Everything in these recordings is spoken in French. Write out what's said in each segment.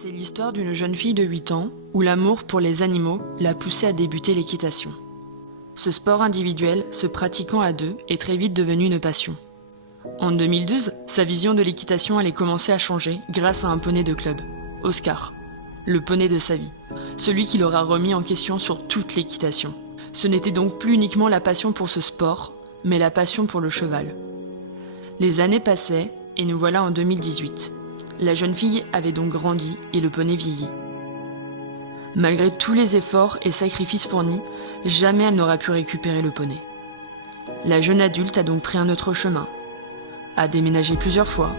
C'est l'histoire d'une jeune fille de 8 ans où l'amour pour les animaux l'a poussée à débuter l'équitation. Ce sport individuel, se pratiquant à deux, est très vite devenu une passion. En 2012, sa vision de l'équitation allait commencer à changer grâce à un poney de club, Oscar, le poney de sa vie, celui qui l'aura remis en question sur toute l'équitation. Ce n'était donc plus uniquement la passion pour ce sport, mais la passion pour le cheval. Les années passaient et nous voilà en 2018. La jeune fille avait donc grandi et le poney vieilli. Malgré tous les efforts et sacrifices fournis, jamais elle n'aura pu récupérer le poney. La jeune adulte a donc pris un autre chemin, a déménagé plusieurs fois,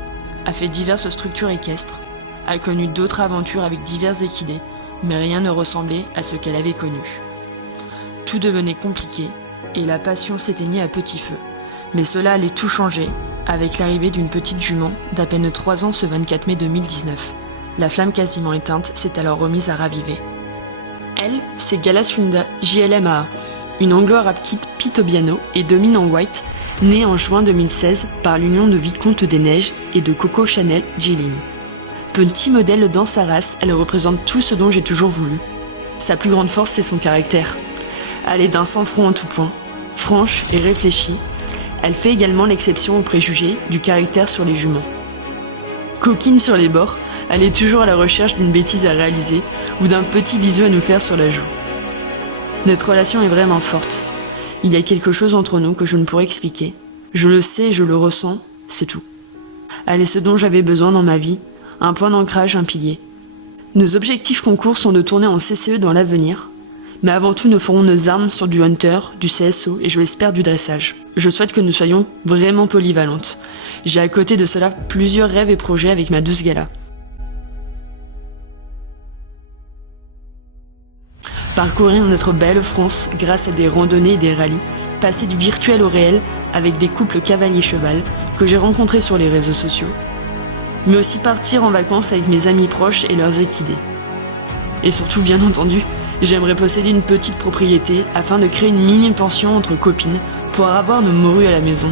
a fait diverses structures équestres, a connu d'autres aventures avec divers équidés, mais rien ne ressemblait à ce qu'elle avait connu. Tout devenait compliqué et la passion s'éteignait à petit feu. Mais cela allait tout changer avec l'arrivée d'une petite jument d'à peine 3 ans ce 24 mai 2019. La flamme quasiment éteinte s'est alors remise à raviver. Elle, c'est Galasunda JLMAA, une anglo-arabe pitobiano et Dominion White, née en juin 2016 par l'union de Vicomte des Neiges et de Coco Chanel Jilin. Petit modèle dans sa race, elle représente tout ce dont j'ai toujours voulu. Sa plus grande force, c'est son caractère. Elle est d'un sang-froid en tout point, franche et réfléchie. Elle fait également l'exception aux préjugés du caractère sur les juments. Coquine sur les bords, elle est toujours à la recherche d'une bêtise à réaliser ou d'un petit bisou à nous faire sur la joue. Notre relation est vraiment forte. Il y a quelque chose entre nous que je ne pourrais expliquer. Je le sais, je le ressens, c'est tout. Elle est ce dont j'avais besoin dans ma vie, un point d'ancrage, un pilier. Nos objectifs concours sont de tourner en CCE dans l'avenir, mais avant tout nous ferons nos armes sur du hunter, du CSO et je l'espère du dressage. Je souhaite que nous soyons vraiment polyvalentes. J'ai à côté de cela plusieurs rêves et projets avec ma douce Gala. Parcourir notre belle France grâce à des randonnées et des rallyes, passer du virtuel au réel avec des couples cavalier-cheval que j'ai rencontrés sur les réseaux sociaux, mais aussi partir en vacances avec mes amis proches et leurs équidés. Et surtout, bien entendu, j'aimerais posséder une petite propriété afin de créer une mini-pension entre copines pour avoir nos morues à la maison.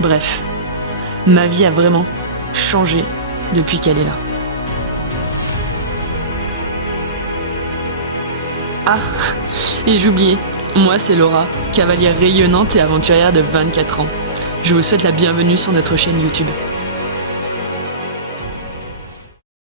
Bref, ma vie a vraiment changé depuis qu'elle est là. Ah, et j'oubliais, moi c'est Laura, cavalière rayonnante et aventurière de 24 ans. Je vous souhaite la bienvenue sur notre chaîne YouTube.